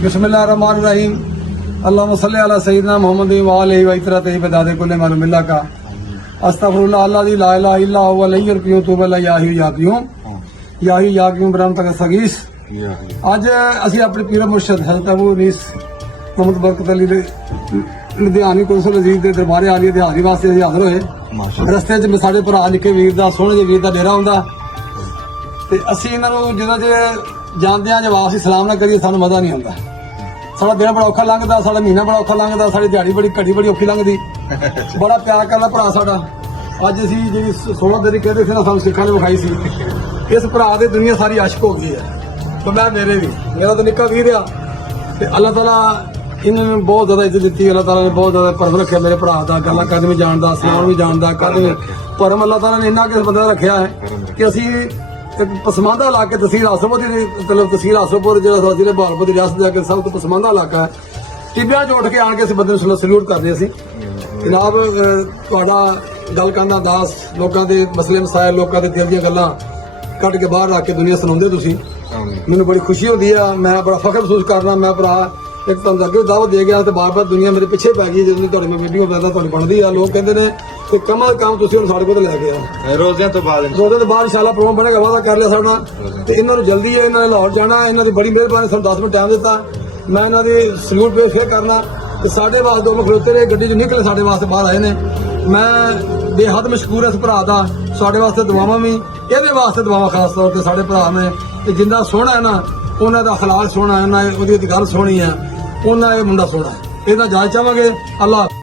बिस्मिल्लाहिर्रहमानिर्रहीम। अल्लाहुम्मा सल्ली अला सय्यिदिना मुहम्मद व आलिहि व इतरतिहि बिदादे कुल्ले मन मिल्ला का अस्तगफिरुल्लाह अल्लज़ी ला इलाहा इल्ला हुवा लय्युल क़य्यूम तूबा इलैहि या हय्यु या क़य्यूम बरहमतिक सगीस। अज असी अपने पीर मुर्शद हज़रत अबू अनीस मोहम्मद बरकत अली लुधियानी कौंसल अजीज के दरबारे आलिया की हाज़री वास्ते असीं हाज़र होए। रस्ते च साडे भरा निक्के वीर दा सोहणे जे वीर दा डेरा हुंदा ते असीं इन्हां नूं जिन्ना जे जानदे हां जे वापसी सलाम ना करिए सानूं मज़ा नहीं आंदा। साडा दिन बड़ा औखा लंघदा, साडा महीना बड़ा औखा लंघदा, साडी दिहाड़ी बड़ी घड़ी बड़ी औखी लंघदी। बड़ा प्यार करदा भरा साडा। अज असीं जिहड़ी 16 तारीख कहदे सी ना सानूं सिक्खां ने विखाई सी, इस भरा दी दुनिया सारी आशिक हो गई है। तो मैं मेरे भी मेरा तो निक्का वीर आ ते अल्लाह ताला इन्होंने बहुत ज्यादा इज्जत दी। अल्लाह ताला ने बहुत ज्यादा परम रखा मेरे भरा का, गल्लां करन भी जानदा, सुनाउण भी जानदा, करन परम अल्लाह ताला ने इन्ना किस बंदा रखा है कि असीं पसमानदा इलाके तहसील आसमपुर मतलब तहसील आसमपुर जो जिले बहालपुर की रियासत जाके सब तो पसमानदा इलाका है। टिब्बियां चोट के आन के इस बंदे नूं सल्यूट करदे असीं। जनाब तुहाडा गल करन दा अंदाज, लोकां दे मसले मसाइल, लोकां दे दिल दीयां गल्लां कट के बाहर रख के दुनिया सुणाउंदे तुसीं। मैनूं बड़ी खुशी होंदी है, मैं बड़ा फख्र महसूस करना। मैं भरा एक तुहानूं अगे दावत दे गया तो बार बार दुनिया मेरे पिछे पै गई। जो तुहाडे मैं वीडियो पैदा तुहाडी बनदी आ, लोग कहंदे ने कि कम अज कम तुसीं हुण साडे कोल लै के आओ। रोज़े तो बाद इंशाअल्लाह प्रोग्राम बनेगा, वादा कर लिया साडा ते इन्हां नूं जल्दी है, इन्हां ने लाहौर जाना। इन्हां दी बड़ी मेहरबानी, सानूं 10 मिनट टाइम दिता। मैं इन्हां दी सल्यूट पे फेर करना ते साडे वास्ते दो खलोते रहे, गड्डी चों निकले साडे वास्ते बाहर आए ने। मैं बेहद मशकूर इस भरा दा। साडे वास्ते दुआवां भी, इहदे वास्ते दुआवां खास तौर ते साडे भरा ने ते जिंदा सोहना है ना, उन्हां दा अखलाक सोहना है ना, उहदी गल सोहनी है, उन्हां दा मुंडा सोहना है। इहदा जायज़ चाहांगे। अल्लाह